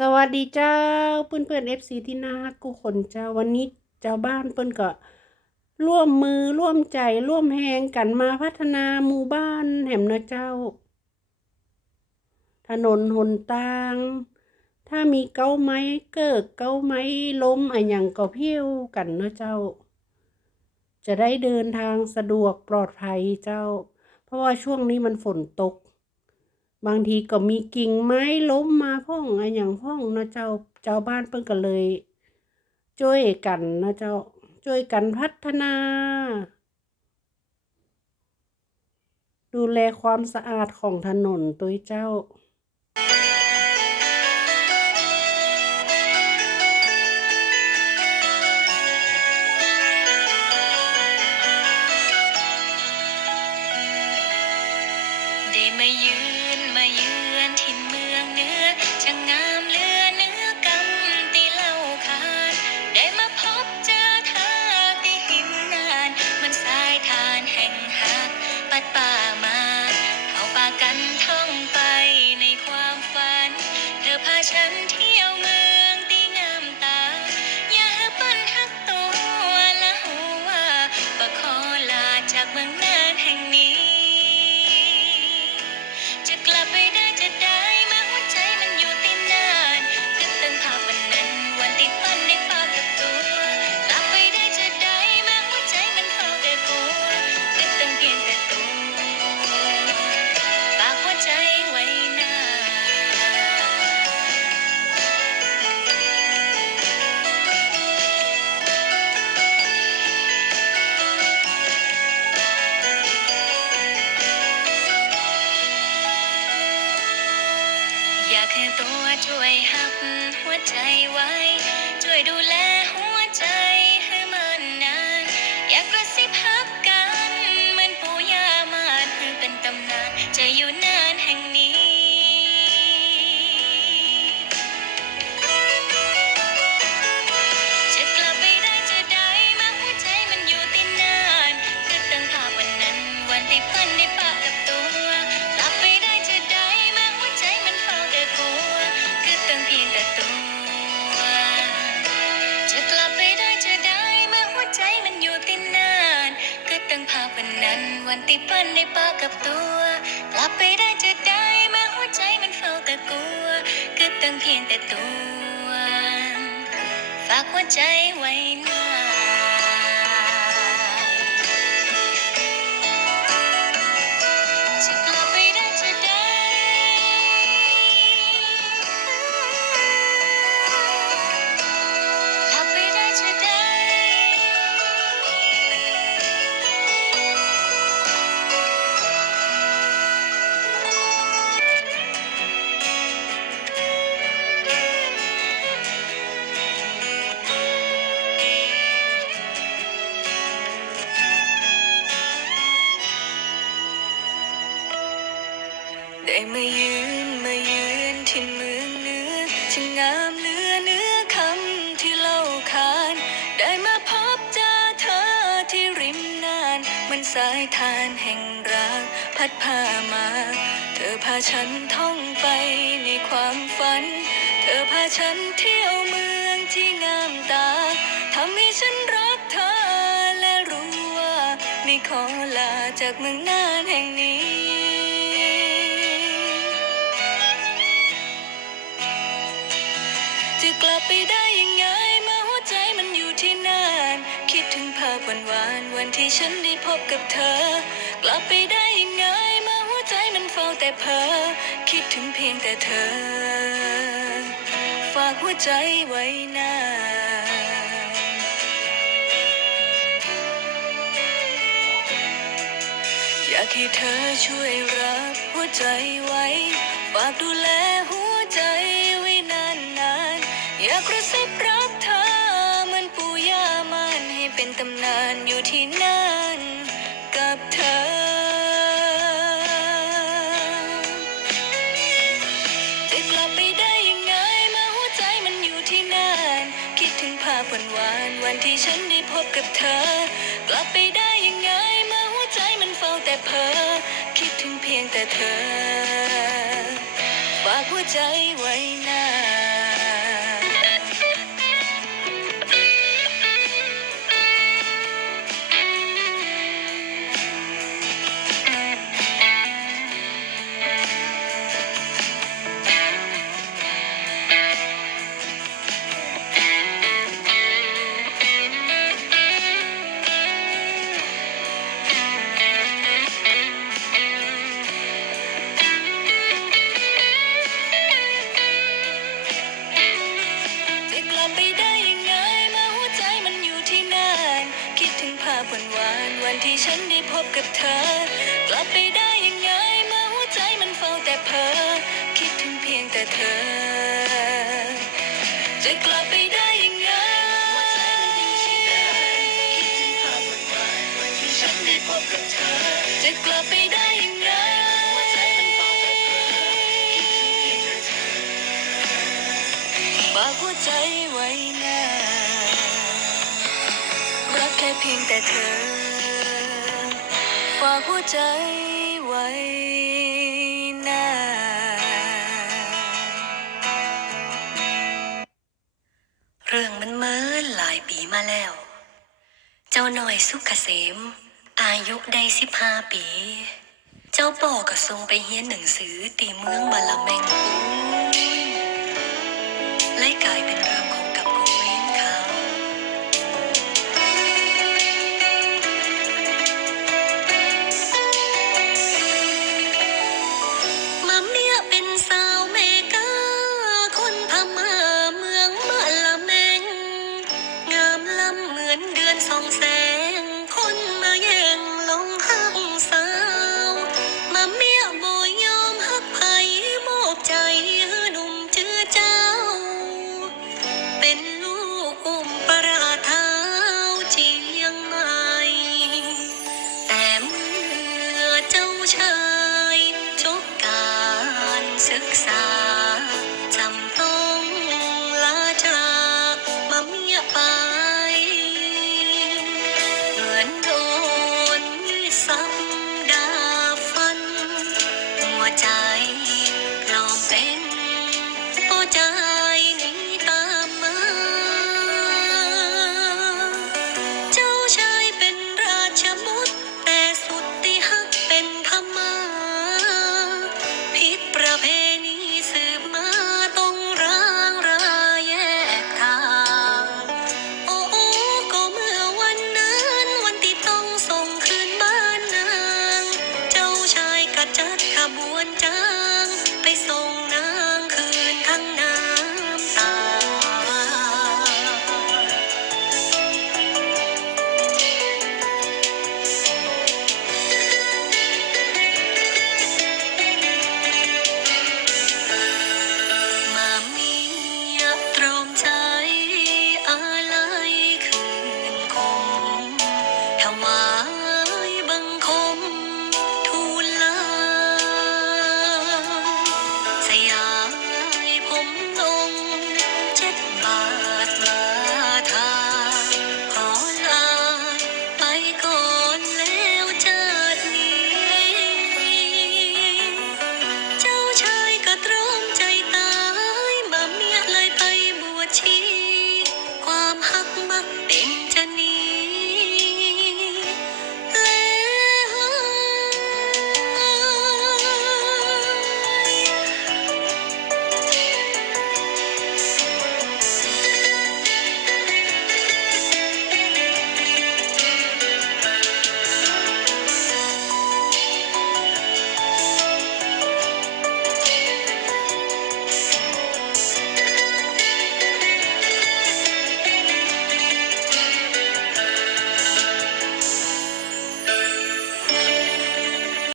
สวัสดีเจ้าเพื่อนเพื่อนเอฟซีที่น่ารักทุคนเจ้าวันนี้เจ้าบ้านเพื่อนก็ร่วมมือร่วมใจร่วมแหงกันมาพัฒนาหมู่บ้านแหมนะเจ้า ถนนหนทาง ถ้ามีเก้าไม้เกิดเก้าไม้ล้มอะไรอย่างก็เพี้ยวกันเนอะเจ้า จะได้เดินทางสะดวกปลอดภัยเจ้า เพราะว่าช่วงนี้มันฝนตก บางทีก็มีกิ่งไม้ล้มมาพ่องอะอย่างพ่องเนาะเจ้าเจ้าบ้านเพิ่นก็เลยช่วยกันนะเจ้าช่วยกันพัฒนา ดูแลความสะอาดของถนนตัวเจ้าได้มายืน มาเยือนที่เมืองเหนือจะงงามเหลือ ช่วยหักหัวใจไว้ ช่วยดูแลหัวใจให้มันนาน อยากกระซิบหักกันเหมือนปู่ย่ามานเป็นตำนานจะอยู่นาน วันที่เพิ่นได้ปากับตัว กลับไปได้จะได้แม้หัวใจมันเฝ้าแต่กลัวก็ตั้งเพียงแต่ตัว ฝากหัวใจไว้ สายทานแห่งรักพัดพามา เธอพาฉันท่องไปในความฝัน เธอพาฉันเที่ยวเมืองที่งามตาทำให้ฉันรักเธอและรู้ว่า ไม่ขอลาจากเมืองนานแห่งนี้ จะกลับไปได้ วันวานวันที่ฉันได้พบกับเธอ กลับไปได้ยังไงเมื่อหัวใจมันเฝ้าแต่เพ้อคิดถึงเพียงแต่เธอ ฝากหัวใจไว้นาอยากให้เธอช่วยรับหัวใจไว้ ฝากดูแลหัว ไปได้ยังไงมาหัวใจมันอยู่ที่นั่นคิดถึงภาพวันวานวันที่ฉันได้พบกับเธอ กลับไปได้ยังไงมาหัวใจมันเฝ้าแต่เพ้อคิดถึงเพียงแต่เธอ ฝากหัวใจไว้นาาพวันวานวันที่ฉันได้พบกับเธอ กลับไปได้ยังไงเมื่อหัวใจมันเฝ้าแต่เพ้อคิดถึงเพียงแต่เธอ จะกลับไปได้ยังไงหัวใจมันอยู่ที่นั่นคิดถึงภาพวันวานวันที่ฉันได้พบกับเธอ จะกลับไปได้ยังไงหัวใจมันเฝ้าแต่เพ้อคิดถึงเพียงแต่เธอฝากหัวใจไว้ พียงแต่เธอ ฝากหัวใจไว้นะเรื่องมันเมินหลายปีมาแล้ว เจ้าหน่อยสุขเกษม อายุได้สิบห้าปี เจ้าป่อก็ทรงไปเฮียนหนังสือตีเมืองบาลาแมง